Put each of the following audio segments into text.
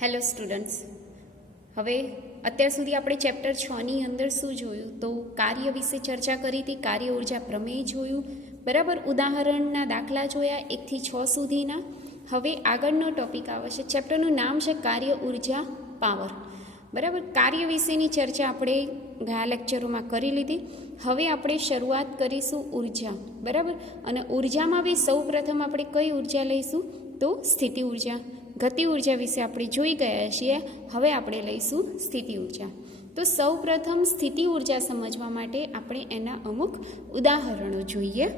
Hello students, હવે અત્યાર સુધી આપણે ચેપ્ટર 6ની અંદર શું જોયું? તો કાર્ય વિશે ચર્ચા કરી હતી, કાર્ય ઉર્જા પ્રમેય જોયું, બરાબર. ઉદાહરણના દાખલા જોયા 1 થી 6 સુધીના. હવે આગળનો ટોપિક આવે છે, ચેપ્ટરનું નામ છે કાર્ય ઉર્જા પાવર, બરાબર. કાર્ય વિશેની ચર્ચા આપણે ગયા લેક્ચરોમાં કરી લીધી. હવે આપણે શરૂઆત કરીશું ઉર્જા, બરાબર. અને ઉર્જામાં બી સૌ પ્રથમ આપણે કઈ ઉર્જા લઈશું? તો સ્થિતિ ઉર્જા. ગતિ ઉર્જા વિશે આપણે જોઈ ગયા છીએ. હવે આપણે લઈશું સ્થિતિ ઉર્જા. તો સૌ પ્રથમ સ્થિતિ ઉર્જા સમજવા માટે આપણે એના અમુક ઉદાહરણો જોઈએ.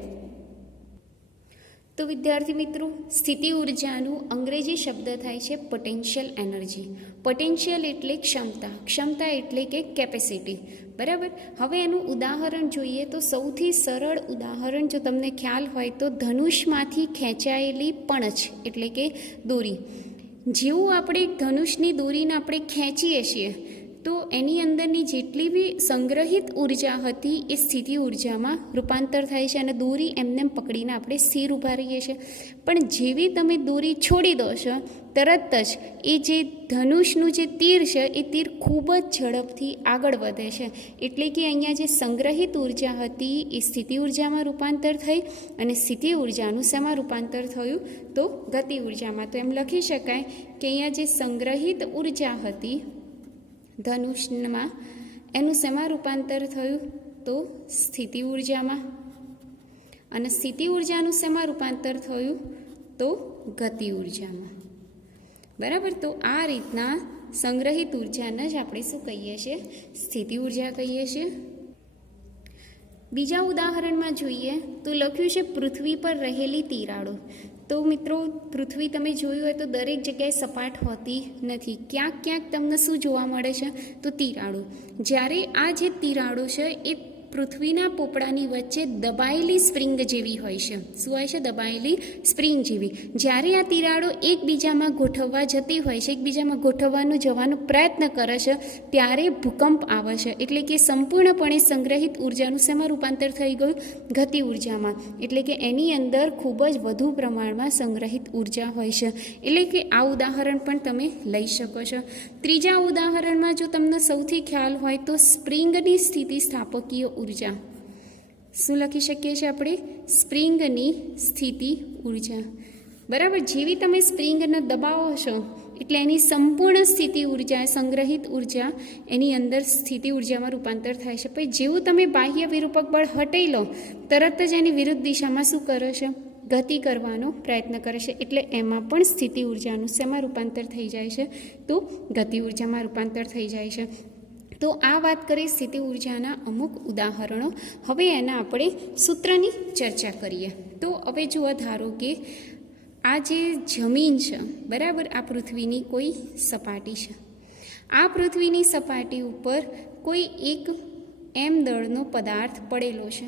તો વિદ્યાર્થી મિત્રો, સ્થિતિ ઉર્જાનું અંગ્રેજી શબ્દ થાય છે પોટેન્શિયલ એનર્જી. પોટેન્શિયલ એટલે ક્ષમતા, ક્ષમતા એટલે કે કેપેસિટી, બરાબર. હવે એનું ઉદાહરણ જોઈએ તો સૌથી સરળ ઉદાહરણ જો તમને ખ્યાલ હોય તો ધનુષમાંથી ખેંચાયેલી પણછ એટલે કે દોરી. જેવું આપણે ધનુષની દોરીને આપણે ખેંચીએ છીએ તો એની અંદરની જેટલી બી સંગ્રહિત ઉર્જા હતી એ સ્થિતિ ઉર્જામાં રૂપાંતર થાય છે અને દોરી એમને પકડીને આપણે સ્થિર ઊભા રહીએ છીએ. પણ જેવી તમે દોરી છોડી દો છો તરત જ એ જે ધનુષનું જે તીર છે એ તીર ખૂબ જ ઝડપથી આગળ વધે છે. એટલે કે અહીંયા જે સંગ્રહિત ઉર્જા હતી એ સ્થિતિ ઉર્જામાં રૂપાંતર થઈ અને સ્થિતિ ઉર્જાનું શેમાં રૂપાંતર થયું? તો ગતિ ઉર્જામાં. તો એમ લખી શકાય કે અહીંયા જે સંગ્રહિત ઉર્જા હતી ધનુષમાં એનું શેમાં રૂપાંતર થયું? તો સ્થિતિ ઉર્જામાં. અને સ્થિતિ ઉર્જાનું શેમાં રૂપાંતર થયું? તો ગતિ ઉર્જામાં, બરાબર. તો આ રીતના સંગ્રહિત ઉર્જાને જ આપણે શું કહીએ છીએ? સ્થિતિ ઉર્જા કહીએ છીએ. બીજા ઉદાહરણમાં જોઈએ તો લખ્યું છે પૃથ્વી પર રહેલી તિરાડો. તો મિત્રો, પૃથ્વી તમે જોયું હોય તો દરેક જગ્યાએ સપાટ હોતી નથી. ક્યાંક ક્યાંક તમને શું જોવા મળે છે? તો તિરાડો. જ્યારે આ જે તિરાડો છે એ પૃથ્વીના પોપડાની વચ્ચે દબાયેલી સ્પ્રિંગ જેવી હોય છે. શું હોય છે? દબાયેલી સ્પ્રિંગ જેવી. જ્યારે આ તિરાડો એકબીજામાં ગોઠવવા જતી હોય છે, એકબીજામાં જવાનો પ્રયત્ન કરે છે, ત્યારે ભૂકંપ આવે છે. એટલે કે સંપૂર્ણપણે સંગ્રહિત ઉર્જાનું શેમાં રૂપાંતર થઈ ગયું? ગતિ ઉર્જામાં. એટલે કે એની અંદર ખૂબ જ વધુ પ્રમાણમાં સંગ્રહિત ઉર્જા હોય છે. એટલે કે આ ઉદાહરણ પણ તમે લઈ શકો છો. ત્રીજા ઉદાહરણમાં જો તમને સૌથી ખ્યાલ હોય તો સ્પ્રિંગની સ્થિતિ સ્થાપકીય ઉર્જા. શું લખી શકીએ છીએ આપણે? સ્પ્રિંગની સ્થિતિ ઉર્જા, બરાબર. જેવી તમે સ્પ્રિંગને દબાવો છો એટલે એની સંપૂર્ણ સ્થિતિ ઉર્જા, સંગ્રહિત ઉર્જા એની અંદર સ્થિતિ ઉર્જામાં રૂપાંતર થાય છે. પછી જેવું તમે બાહ્ય વિરૂપક બળ હટાવી લો તરત જ એની વિરુદ્ધ દિશામાં શું કરે છે? ગતિ કરવાનો પ્રયત્ન કરે છે. એટલે એમાં પણ સ્થિતિ ઉર્જાનું શેમાં રૂપાંતર થઈ જાય છે? તો ગતિ ઉર્જામાં રૂપાંતર થઈ જાય છે. તો આ વાત કરી સ્થિતિ ઉર્જાના અમુક ઉદાહરણો. હવે એના આપણે સૂત્રની ચર્ચા કરીએ. તો હવે જુઓ, ધારો કે આ જે જમીન છે, બરાબર, આ પૃથ્વીની કોઈ સપાટી છે. આ પૃથ્વીની સપાટી ઉપર કોઈ એક એમ દળનો પદાર્થ પડેલો છે,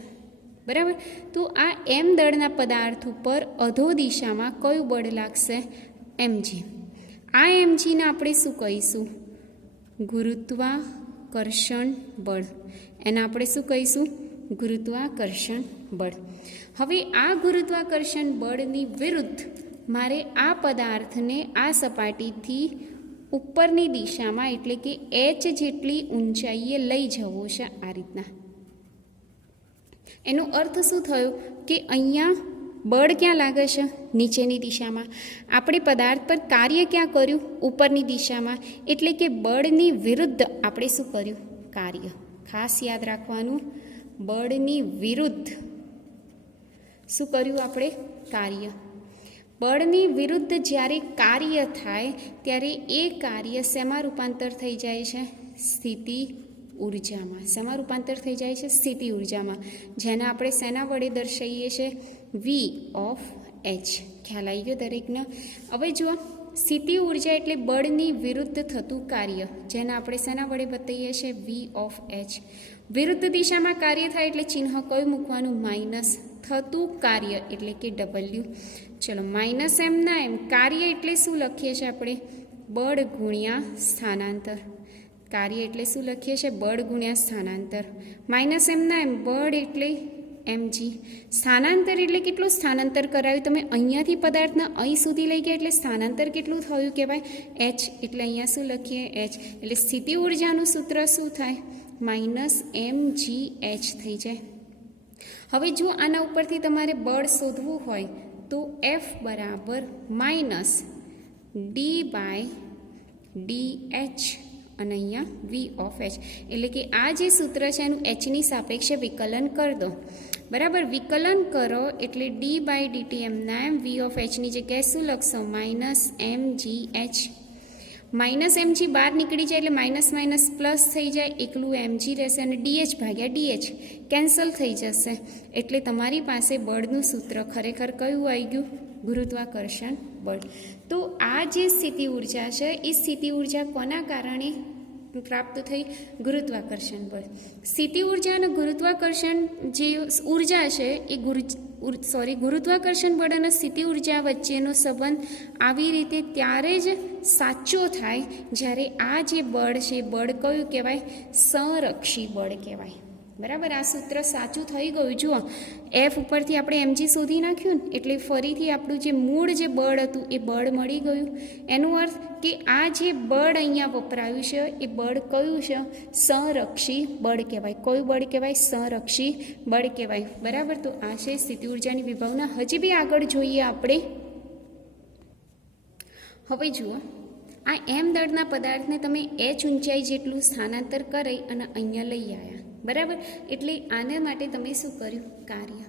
બરાબર. તો આ એમ દળના પદાર્થ ઉપર અધો દિશામાં કયું બળ લાગશે? mg. આ mgને આપણે શું કહીશું? ગુરુત્વાકર્ષણ બળ. એને આપણે શું કહીશું? ગુરુત્વાકર્ષણ બળ. હવે આ ગુરુત્વાકર્ષણ બળની વિરુદ્ધ મારે આ પદાર્થને આ સપાટીથી ઉપરની દિશામાં એટલે કે h જેટલી ઊંચાઈએ લઈ જવો છે. આ રીતના. એનો અર્થ શું થયો? કે અહીંયા બળ ક્યાં લાગે છે? નીચેની દિશામાં. આપણે પદાર્થ પર કાર્ય ક્યાં કર્યું? ઉપરની દિશામાં. એટલે કે બળની વિરુદ્ધ આપણે શું કર્યું? કાર્ય. ખાસ યાદ રાખવાનું, બળની વિરુદ્ધ શું કર્યું આપણે? કાર્ય. બળની વિરુદ્ધ જ્યારે કાર્ય થાય ત્યારે એ કાર્ય શેમાં રૂપાંતર થઈ જાય છે? સ્થિતિ ઉર્જામાં. શેમાં રૂપાંતર થઈ જાય છે? સ્થિતિ ઉર્જામાં. જેને આપણે શેના વડે દર્શાવીએ છીએ? V of H. ખ્યાલ આવી ગયો દરેકને? હવે જુઓ, સ્થિતિ ઉર્જા એટલે બળની વિરુદ્ધ થતું કાર્ય, જેને આપણે શેના વડે બતાવીએ છીએ? V of H. વિરુદ્ધ દિશામાં કાર્ય થાય એટલે ચિહ્ન કયું મૂકવાનું? માઇનસ. થતું કાર્ય એટલે કે W. ચલો, માઇનસ એમ ના એમ. કાર્ય એટલે શું લખીએ છીએ આપણે? બળ ગુણ્યા સ્થાનાંતર. કાર્ય એટલે શું લખીએ છીએ? બળ ગુણ્યા સ્થાનાંતર. માઇનસ એમ ના એમ. બળ એટલે mg. સ્થાનાંતર એટલે કેટલું સ્થાનાંતર કરાવ્યું તમે? અહીંયાથી પદાર્થના અહીં સુધી લઈ ગયા એટલે સ્થાનાંતર કેટલું થયું કહેવાય? h. એટલે અહીંયા શું લખીએ? h. એટલે સ્થિતિ ઉર્જાનું સૂત્ર શું થાય? -mgh થઈ જાય. હવે જો આના ઉપરથી તમારે બળ શોધવું હોય તો F બરાબર -d/dh અને અહીંયા v ઓફ h. એટલે કે આ જે સૂત્ર છે એનું hની સાપેક્ષે વિકલન કરી દો. બરાબર, વિકલન કરો એટલે d/dt એમના એમ v ઓફ hની જગ્યાએ શું લખશો? -mgh. -mg બહાર નીકળી જાય એટલે માઇનસ માઇનસ પ્લસ થઈ જાય, એકલું mg રહેશે અને dh/dh કેન્સલ થઈ જશે. એટલે તમારી પાસે બળનું સૂત્ર ખરેખર કયું આવી ગયું? ગુરુત્વાકર્ષણ બળ. તો આ જે સ્થિતિ ઉર્જા છે એ સ્થિતિ ઉર્જા કોના કારણે પ્રાપ્ત થઈ? ગુરુત્વાકર્ષણ બળ. સ્થિતિ ઉર્જા અને ગુરુત્વાકર્ષણ જે ઉર્જા છે એ ગુરુત્વાકર્ષણ બળ અને સ્થિતિ ઉર્જા વચ્ચેનો સંબંધ આવી રીતે ત્યારે જ સાચો થાય જ્યારે આ જે બળ છે એ બળ કયું કહેવાય? સંરક્ષી બળ કહેવાય. બરાબર, આ સૂત્ર સાચું થઈ ગયું. જુઓ, એફ ઉપરથી આપણે એમજી શોધી નાખ્યું ને એટલે ફરીથી આપણું જે મૂળ જે બળ હતું એ બળ મળી ગયું. એનો અર્થ કે આ જે બળ અહીંયા વપરાયું છે એ બળ કયું છે? સંરક્ષી બળ કહેવાય. કયું બળ કહેવાય? સંરક્ષી બળ કહેવાય. બરાબર, તો આ છે સ્થિતિ ઉર્જાની વિભાવના. હજી બી આગળ જોઈએ આપણે. હવે જુઓ, આ એમ દળના પદાર્થને તમે h ઊંચાઈ જેટલું સ્થાનાંતર કરી અને અહીંયા લઈ આવ્યા. બરાબર, એટલે આના માટે તમે શું કર્યું? કાર્ય.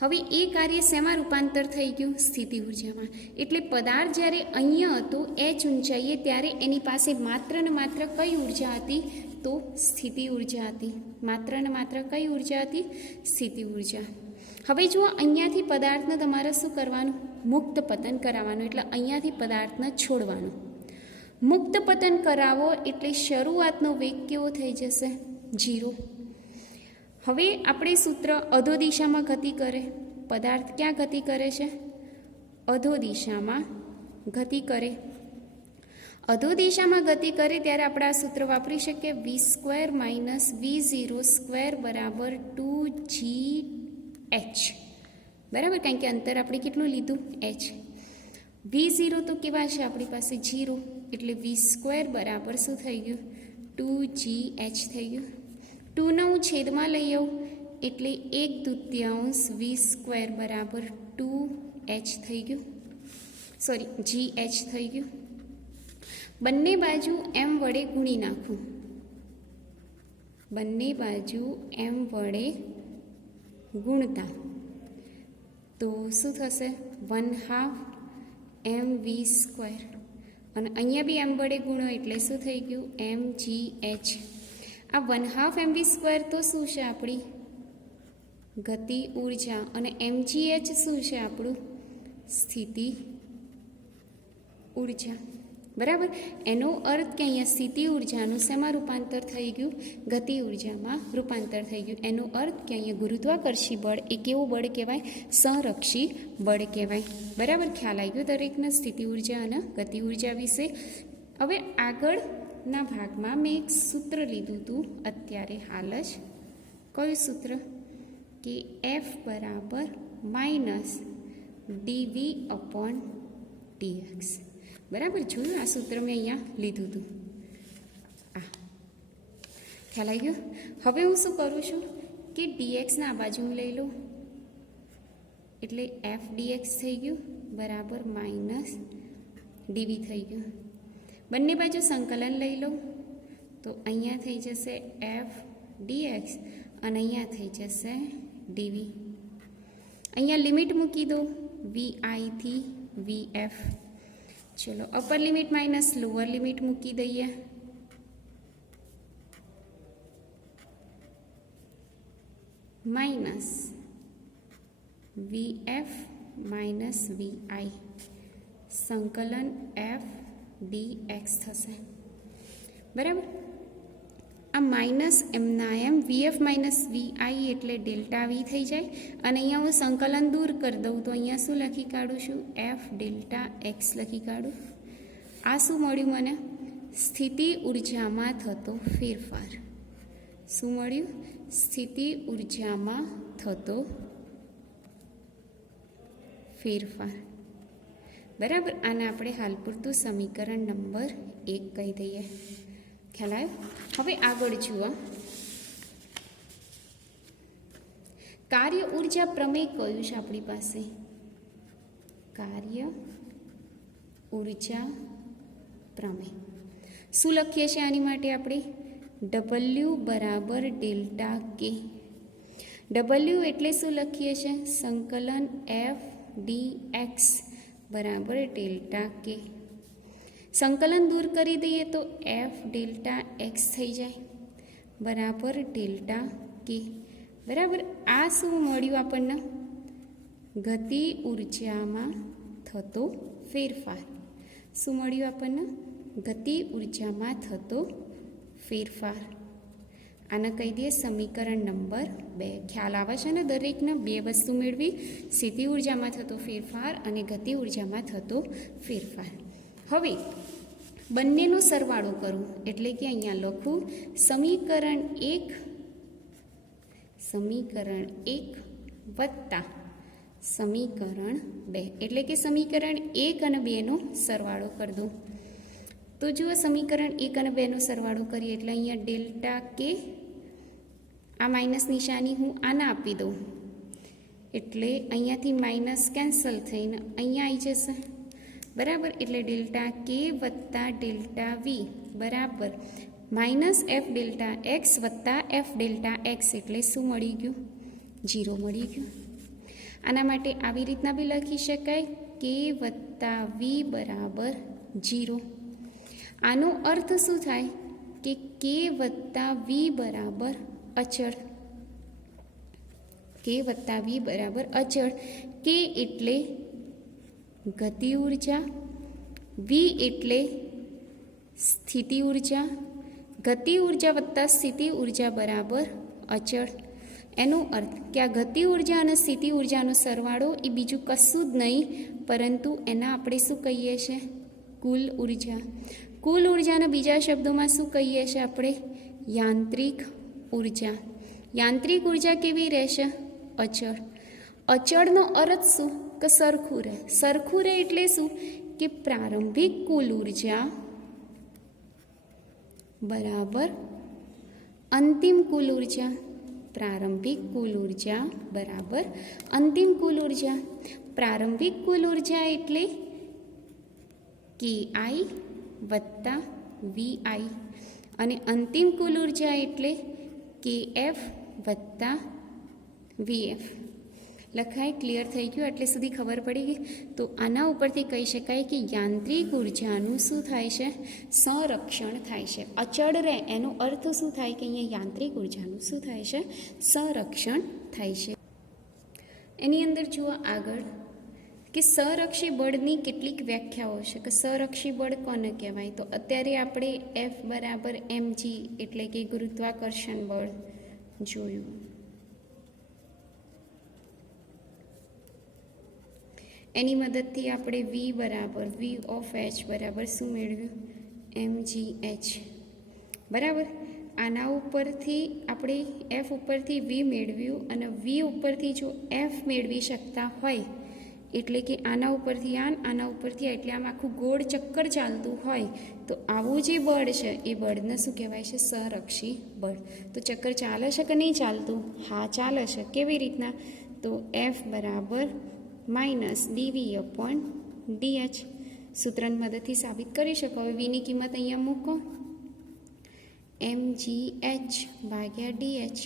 હવે એ કાર્ય શેમાં રૂપાંતર થઈ ગયું? સ્થિતિ ઉર્જામાં. એટલે પદાર્થ જ્યારે અહીંયા હતો h ઊંચાઈએ ત્યારે એની પાસે માત્ર ને માત્ર કઈ ઉર્જા હતી? તો સ્થિતિ ઉર્જા હતી. માત્ર ને માત્ર કઈ ઉર્જા હતી? સ્થિતિ ઉર્જા. હવે જુઓ, અહીંયાથી પદાર્થને તમારે શું કરવાનું? મુક્ત પતન કરાવવાનું. એટલે અહીંયાથી પદાર્થને છોડવાનું. મુક્ત પતન કરાવો એટલે શરૂઆતનો વેગ કેવો થઈ જશે? 0. હવે આપણે સૂત્ર અધો દિશામાં ગતિ કરે. પદાર્થ ક્યાં ગતિ કરે છે? અધો દિશામાં ગતિ કરે. અધો દિશામાં ગતિ કરે ત્યારે આપણે આ સૂત્ર વાપરી શકીએ. v² - v0² બરાબર 2gh. બરાબર, કારણ કે અંતર આપણે કેટલું લીધું? h. v0 તો કેવા છે આપણી પાસે? 0. એટલે v² બરાબર શું થઈ ગયું? 2gh થઈ ગયું. 2 હું છેદમાં લઈ આવું એટલે 1/2 v² બરાબર 2h થઈ ગયું. સોરી, gh થઈ ગયું. બંને બાજુ m વડે ગુણી નાખું. બંને બાજુ m વડે ગુણતા તો શું થશે? 1/2 mv². અને અહીંયા બી m વડે ગુણો એટલે શું થઈ ગયું? mgh. આ 1/2 mv² તો શું છે? આપણી ગતિ ઉર્જા. અને mgh શું છે? આપણું સ્થિતિ ઉર્જા. બરાબર, એનો અર્થ કે અહીંયા સ્થિતિ ઉર્જાનું શેમાં રૂપાંતર થઈ ગયું? ગતિ ઉર્જામાં રૂપાંતર થઈ ગયું. એનો અર્થ કે અહીંયા ગુરુત્વાકર્ષી બળ એ કેવું બળ કહેવાય? સંરક્ષી બળ કહેવાય. બરાબર, ખ્યાલ આવી ગયો દરેકના સ્થિતિ ઉર્જા અને ગતિ ઉર્જા વિશે. હવે આગળના ભાગમાં મેં એક સૂત્ર લીધું હતું અત્યારે હાલ જ. કયું સૂત્ર? કે F બરાબર -dv/dx. બરાબર, જોયું? આ સૂત્ર મેં અહીંયા લીધું હતું. ખ્યાલ આવી ગયો? હવે હું શું કરું છું કે dxના આ બાજુ લઈ લઉં એટલે f dx થઈ ગયું બરાબર -dv થઈ ગયું. બંને બાજુ સંકલન લઈ લઉં તો અહીંયા થઈ જશે f dx અને અહીંયા થઈ જશે dv. અહીંયા લિમિટ મૂકી દો vi થી vf. ચલો, upper limit minus lower limit મૂકી દઈએ. માઇનસ vf માઇનસ vi સંકલન f dx થશે. બરાબર, આ માઇનસ એમના એમ vf માઇનસ vi એટલે ડેલ્ટા v થઈ જાય. અને અહીંયા હું સંકલન દૂર કરી દઉં તો અહીંયા શું લખી કાઢું છું? f ડેલ્ટા x લખી કાઢું. આ શું મળ્યું મને? સ્થિતિ ઉર્જામાં થતો ફેરફાર. શું મળ્યું? સ્થિતિ ઉર્જામાં થતો ફેરફાર. બરાબર, આને આપણે હાલ પૂરતું સમીકરણ નંબર 1 કહી દઈએ. ખ્યાલ આવ્યો? હવે આગળ જુઓ, કાર્ય ઉર્જા પ્રમેય કયું છે આપણી પાસે? કાર્ય ઉર્જા પ્રમેય. શું લખીએ છીએ આની માટે આપણે? W બરાબર ડેલ્ટા કે. W એટલે શું લખીએ છીએ? સંકલન f dx બરાબર ડેલ્ટા કે. સંકલન દૂર કરી દઈએ તો f ડેલ્ટા x થઈ જાય બરાબર ડેલ્ટા કે. બરાબર, આ શું મળ્યું આપણને? ગતિ ઉર્જામાં થતો ફેરફાર. શું મળ્યું આપણને? ગતિ ઉર્જામાં થતો ફેરફાર. આને કહી દઈએ સમીકરણ નંબર 2. ખ્યાલ આવે છે ને દરેકને? બે વસ્તુ મેળવી, સ્થિતિ ઉર્જામાં થતો ફેરફાર અને ગતિ ઉર્જામાં થતો ફેરફાર. હવે બંનેનો સરવાળો કરું એટલે કે અહીંયા લખું સમીકરણ 1 વત્તા સમીકરણ 2 એટલે કે સમીકરણ 1 અને 2 નો સરવાળો કરી દઉં. તો જુઓ, સમીકરણ 1 અને 2 નો સરવાળો કરીએ એટલે અહીંયા ડેલ્ટા કે, આ માઇનસ નિશાની હું આને આપી દઉં એટલે અહીંયાથી માઇનસ કેન્સલ થઈને અહીંયા આવી જશે. બરાબર, એટલે ડેલ્ટા કે વત્તા ડેલ્ટા વી બરાબર માઇનસ એફ ડેલ્ટા એક્સ વત્તા એફ ડેલ્ટા એક્સ એટલે શું મળી ગયું? 0 મળી ગયું. આના માટે આવી રીતના બી લખી શકાય કે વત્તા વી બરાબર 0. આનો અર્થ શું થાય કે કે વત્તા વી બરાબર અચળ. કે વત્તા વી બરાબર અચળ. કે એટલે ગતિ ઉર્જા, વી એટલે સ્થિતિ ઉર્જા. ગતિ ઉર્જા વત્તા સ્થિતિ ઉર્જા બરાબર અચળ. એનો અર્થ કે આ ગતિ ઉર્જા અને સ્થિતિ ઉર્જાનો સરવાળો એ બીજું કશું જ નહીં પરંતુ એના આપણે શું કહીએ છીએ? કુલ ઉર્જા. કુલ ઉર્જાને બીજા શબ્દોમાં શું કહીએ છીએ આપણે? યાંત્રિક ઉર્જા. યાંત્રિક ઉર્જા કેવી રહેશે? અચળ. અચળનો અર્થ શું? કે સરખું રહે. સરખું રહે એટલે શું? કે પ્રારંભિક કુલ ઉર્જા બરાબર અંતિમ કુલ ઉર્જા. પ્રારંભિક કુલ ઉર્જા બરાબર અંતિમ કુલ ઉર્જા. પ્રારંભિક કુલ ઉર્જા એટલે KI વત્તા VI અને અંતિમ કુલ ઉર્જા એટલે KF વત્તા VF. લખાય? ક્લિયર થઈ ગયું? એટલે સુધી ખબર પડી ગઈ? તો આના ઉપરથી કહી શકાય કે યાંત્રિક ઉર્જાનું શું થાય છે? સંરક્ષણ થાય છે. અચળ રહે એનો અર્થ શું થાય કે અહીંયા યાંત્રિક ઉર્જાનું શું થાય છે? સંરક્ષણ થાય છે. એની અંદર જુઓ આગળ કે સંરક્ષી બળની કેટલીક વ્યાખ્યાઓ છે કે સંરક્ષી બળ કોને કહેવાય? તો અત્યારે આપણે F બરાબર mg એટલે કે ગુરુત્વાકર્ષણ બળ જોયું. એની મદદથી આપણે v બરાબર v ઓફ h બરાબર શું મેળવ્યું? mgh. બરાબર, આના ઉપરથી આપણે f ઉપરથી v મેળવ્યું અને v ઉપરથી જો f મેળવી શકતા હોય એટલે કે આના ઉપરથી આના ઉપરથી એટલે આમ આખું ગોળ ચક્કર ચાલતું હોય તો આવું જે બળ છે એ બળને શું કહેવાય છે? સંરક્ષી બળ. તો ચક્કર ચાલે છે કે નહીં ચાલતું? હા ચાલે છે. કેવી રીતના? તો f બરાબર માઇનસ ડીવી અપોન ડીએચ સૂત્રની મદદથી સાબિત કરી શકો. હવે વીની કિંમત અહીંયા મૂકો, mgh ભાગ્યા ડીએચ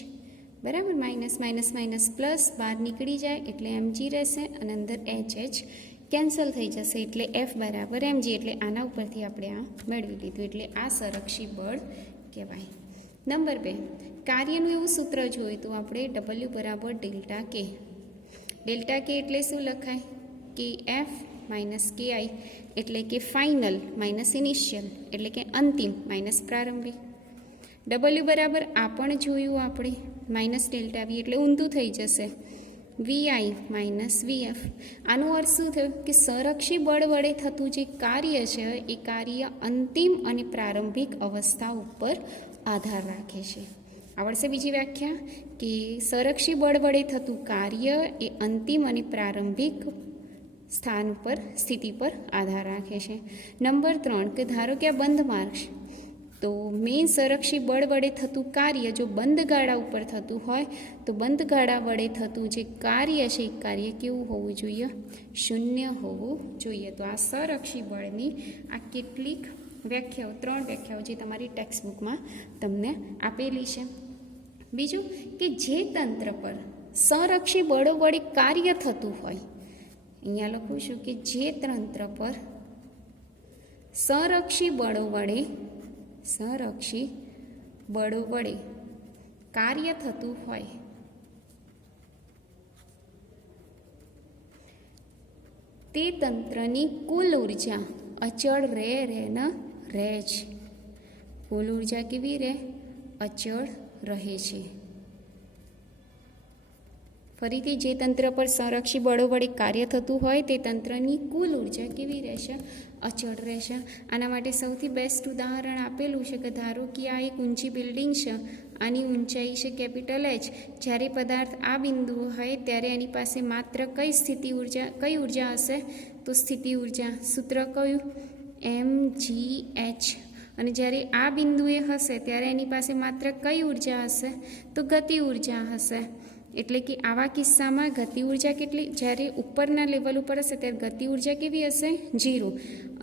બરાબર. માઇનસ માઇનસ માઇનસ પ્લસ બહાર નીકળી જાય એટલે mg રહેશે અને અંદર h કેન્સલ થઈ જશે એટલે f બરાબર mg. એટલે આના ઉપરથી આપણે આ મેળવી લીધું એટલે આ સંરક્ષી બળ કહેવાય. નંબર 2, કાર્યનું એવું સૂત્ર જોયું તો આપણે W બરાબર ડેલ્ટા કે. ડેલ્ટા કે એટલે શું લખાય? કે એફ માઇનસ KI એટલે કે ફાઇનલ માઇનસ ઇનિશિયલ એટલે કે અંતિમ માઇનસ પ્રારંભિક. W બરાબર આ પણ જોયું આપણે માઇનસ ડેલ્ટા વી એટલે ઊંધું થઈ જશે VI માઇનસ VF. આનો અર્થ શું થયો કે સંરક્ષી બળ વડે થતું જે કાર્ય છે એ કાર્ય અંતિમ અને પ્રારંભિક અવસ્થા ઉપર આધાર રાખે છે. આવડશે બીજી વ્યાખ્યા કે સંરક્ષી બળ વડે થતું કાર્ય એ અંતિમ અને પ્રારંભિક સ્થાન પર સ્થિતિ પર આધાર રાખે છે. નંબર 3 કે ધારો કે આ બંધ માર્ગ છે તો મેઇન સંરક્ષી બળ વડે થતું કાર્ય જો બંધ ગાળા ઉપર થતું હોય તો બંધ ગાળા વડે થતું જે કાર્ય છે એ કાર્ય કેવું હોવું જોઈએ? શૂન્ય હોવું જોઈએ. તો આ સંરક્ષી બળની આ કેટલીક વ્યાખ્યાઓ 3 વ્યાખ્યાઓ જે તમારી ટેક્સ્ટ બુકમાં તમને આપેલી છે. બીજું કે જે તંત્ર પર સંરક્ષી બળો વડે કાર્ય થતું હોય, અહીંયા લખું છું કે જે તંત્ર પર સંરક્ષી બળો વડે કાર્ય થતું હોય તે તંત્રની કુલ ઉર્જા અચળ રહે જ. કુલ ઉર્જા કેવી રહે? અચળ રહે છે. ફરીથી જે તંત્ર પર સંરક્ષી બળો વડે કાર્ય થતું હોય તે તંત્રની કુલ ઉર્જા કેવી રહેશે? અચળ રહેશે. આના માટે સૌથી બેસ્ટ ઉદાહરણ આપેલું છે કે ધારો કે આ એક ઊંચી બિલ્ડિંગ છે, આની ઊંચાઈ છે કેપિટલ H. જ્યારે પદાર્થ આ બિંદુ હોય ત્યારે એની પાસે માત્ર કઈ ઉર્જા હશે? તો સ્થિતિ ઉર્જા. સૂત્ર કયું? mgh. અને જ્યારે આ બિંદુએ હશે ત્યારે એની પાસે માત્ર કઈ ઉર્જા હશે? તો ગતિ ઉર્જા હશે. એટલે કે આવા કિસ્સામાં ગતિ ઉર્જા કેટલી? જ્યારે ઉપરના લેવલ ઉપર હશે ત્યારે ગતિ ઉર્જા કેવી હશે? 0.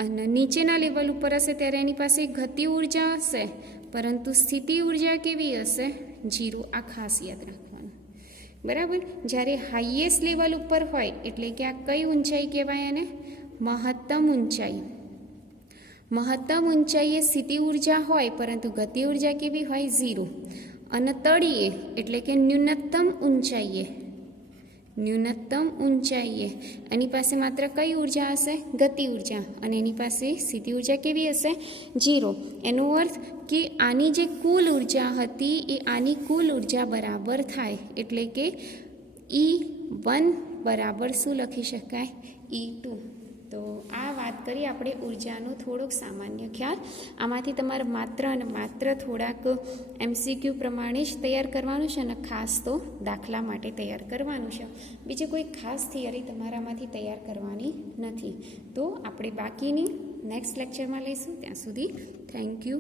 અને નીચેના લેવલ ઉપર હશે ત્યારે એની પાસે ગતિ ઉર્જા હશે પરંતુ સ્થિતિ ઉર્જા કેવી હશે? 0. આ ખાસ યાદ રાખવાનું, બરાબર. જ્યારે હાઈએસ્ટ લેવલ ઉપર હોય એટલે કે આ કઈ ઊંચાઈ કહેવાય? એને મહત્તમ ઊંચાઈ. મહત્તમ ઊંચાઈએ સ્થિતિ ઉર્જા હોય પરંતુ ગતિ ઉર્જા કેવી હોય? 0. અને તળિયે એટલે કે ન્યૂનતમ ઊંચાઈએ એની પાસે માત્ર કઈ ઉર્જા હશે? ગતિ ઉર્જા. અને એની પાસે સ્થિતિ ઉર્જા કેવી હશે? 0. એનો અર્થ કે આની જે કુલ ઉર્જા હતી એ આની કુલ ઉર્જા બરાબર થાય. એટલે કે E1 બરાબર શું લખી શકાય? E2. તો આ વાત કરી આપણે ઉર્જાનો થોડોક સામાન્ય ખ્યાલ. આમાંથી તમારે માત્ર અને માત્ર થોડાક MCQ પ્રમાણે જ તૈયાર કરવાનું છે અને ખાસ તો દાખલા માટે તૈયાર કરવાનું છે. બીજી કોઈ ખાસ થિયરી તમારામાંથી તૈયાર કરવાની નથી. તો આપણે બાકીની નેક્સ્ટ લેક્ચરમાં લઈશું. ત્યાં સુધી થેન્ક યુ.